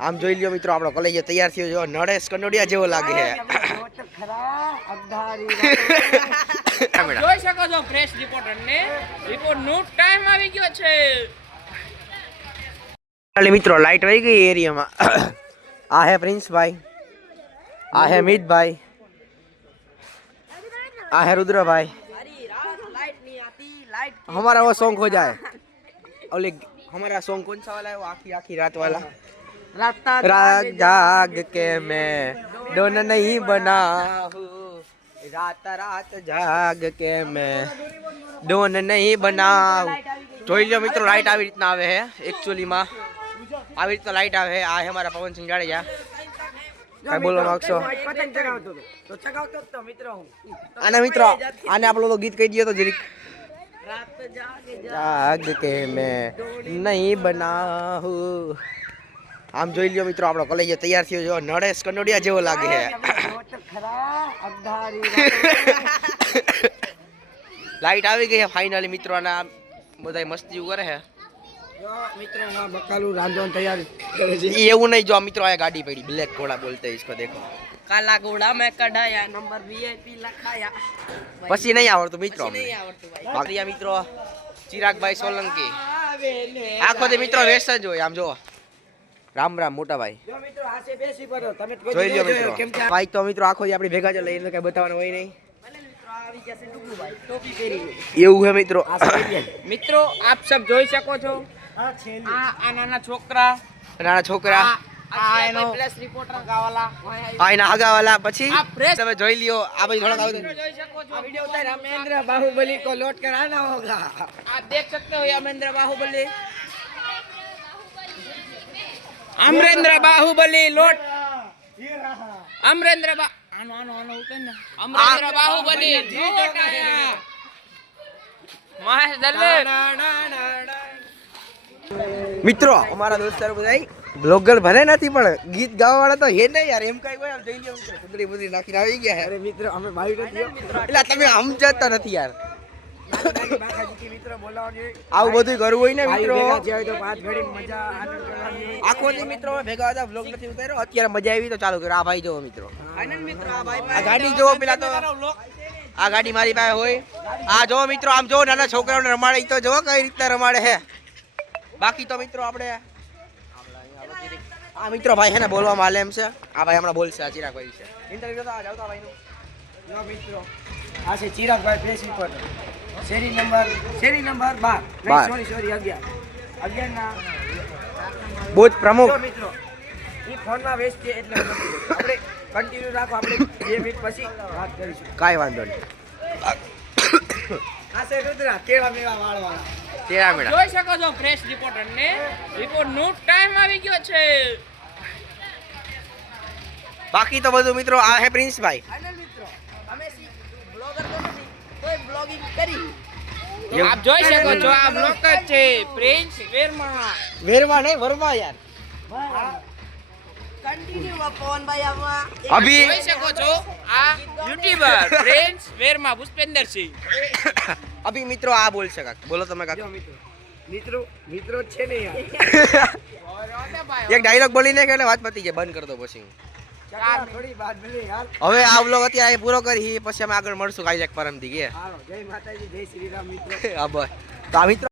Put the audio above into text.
આમ જોઈ લ્યો મિત્રો આપણો કોલેજ તૈયાર થયો જો નળેશ કનોડિયા જેવો લાગે છે કેમેરા. જોઈ શકો છો ફ્રેશ રિપોર્ટર ને રિપોર્ટ નો ટાઈમ આવી ગયો છે એટલે મિત્રો લાઈટ વહી ગઈ એરિયામાં આ હે પ્રિન્સભાઈ આ હે મિતભાઈ આ હે રુદ્રભાઈ हमारा वो सॉन्ग हो जाए ओले हमारा सॉन्ग कौन सा वाला है वो आखी आखी रात वाला रात जाग के मैं डोन नहीं बना हूँ रात रात જાગ કે મેં ડોન નહીં બનાવ જોઈ લો મિત્રો લાઈટ આવી રીતના આવે છે એકચ્યુઅલીમાં આવી રીતના લાઈટ આવે છે આ છે અમારા પવનસિંહ જાડેજા કઈ બોલવા માંગશો આના મિત્રો આને આપણો તો ગીત કહી દઈએ તો જરીક જાગ કે મેં નહીં બનાવું આમ જોઈ લ્યો મિત્રો આપણો કોલેજ તૈયાર થયો છે. નળેશ કનોડિયા જેવો લાગે છે. લાઈટ આવી ગઈ છે ફાઇનલી મિત્રો અને બધા મસ્તી કરે છે. મિત્રો બકાલું રાંધવાનું એવું નહીં જો મિત્રો આ ગાડી પડી. બ્લેક ઘોડા બોલતે ઇસકો કાલા ઘોડા મેં કઢાયા નંબર વીઆઈપી લખાયા. પછી નહીં આવડતું મિત્રો નહીં મિત્રો ચિરાગભાઈ સોલંકી. આખો દે મિત્રો વેસ્ટ જ હોય આમ જો રામ રામ મોટા ભાઈ. જોઈ લો મિત્રો. ભાઈ તો મિત્રો આખો આપણે ભેગા જ લઈને કઈ બતાવવાનું હોય નહીં. એવું હે મિત્રો? મિત્રો આપ સબ જોઈ શકો છો. આ નાના છોકરા. નાના છોકરા. આ પછી જોઈ લ્યો આ ભાઈ રામેન્દ્ર બાહુબલી કો લોટ કરાના હોગા. આપ દેખ સકતે હો રામેન્દ્ર બાહુબલી. અમરેન્દ્ર બાહુબલી લોટ અમરેન્દ્ર મિત્રો અમારા દોસ્તાર બધા બ્લોગર ભલે નથી પણ ગીત ગાવા વાળા તો એ નહીં યાર. એમ કઈ કોઈ કુદરી બુદરી નાખીને આવી ગયા અરે મિત્રો અમે ભાઈ નથી એટલે તમે સમજાતા નથી યાર. આવું બધું કરવું હોય ને મિત્રો. આખો દી મિત્રો ભેગા હતા વ્લોગ નથી ઉતાર્યો. અત્યારે મજા આવી તો ચાલુ કર્યો આ ભાઈ જોવો મિત્રો. આ ગાડી જોવો પેલા તો. આ ગાડી મારી પાસે હોય. આ જોવો મિત્રો આમ જોવો નાના છોકરાઓને રમાડે. તો જોવો કઈ રીતના રમાડે હે. બાકી તો મિત્રો આપણે આ મિત્રો ભાઈ હે ને બોલવામાં આલે એમ છે. આ ભાઈ હમણાં બોલશે આ ચિરાગ ભાઈ છે ઇન્ટરવ્યુ તો આ જાવતા ભાઈનું. મિત્રો. આ છે ચિરાગભાઈ પ્રેસ રિપોર્ટર શેરી નંબર શેરી નંબર બાર. બાર. સોરી સોરી અગિયાર. અગિયાર ના બહુ જ પ્રમુખ. જો મિત્રો. એ ફોનમાં વેસ્ટ છે એટલે. આપણે કન્ટિન્યુ રાખો. આપણે બે મિનિટ પછી વાત કરીશું. કાંઈ વાંધો નહીં. આ છે રુદ્રા કેળા મેળા વાળવાળા. તેરા મેળા. જોઈ શકો છો ફ્રેશ રિપોર્ટર ને રિપોર્ટ નો ટાઈમ આવી ગયો છે. બાકી તો બધું મિત્રો આ હે પ્રિન્સભાઈ. આનંદ બ્લોગિંગ કરી? આપ જોઈ શકો છો આ બ્લોગ જ છે પ્રિન્સ વેરમા વેરમા નહીં વર્મા યાર. કન્ટિન્યુ પવનભાઈ આમાં. અભી જોઈ શકો છો આ યુટ્યુબર પ્રિન્સ વેરમા પુષ્પેન્દર સિંહ. અભી મિત્રો આ બોલશે કાક. બોલો તમે કાક. મિત્રો મિત્રો મિત્રો છે ને યાર. એક ડાયલોગ બોલી કે એટલે વાત પતી જાય બંધ કરી દો પછી હવે આ બ્લોગ અત્યારે પૂરો કરી પછી અમે આગળ મળશું કાલે પરમથી કે? જય માતાજી જય શ્રી રામ મિત્રો. હા બસ. તો આ મિત્રો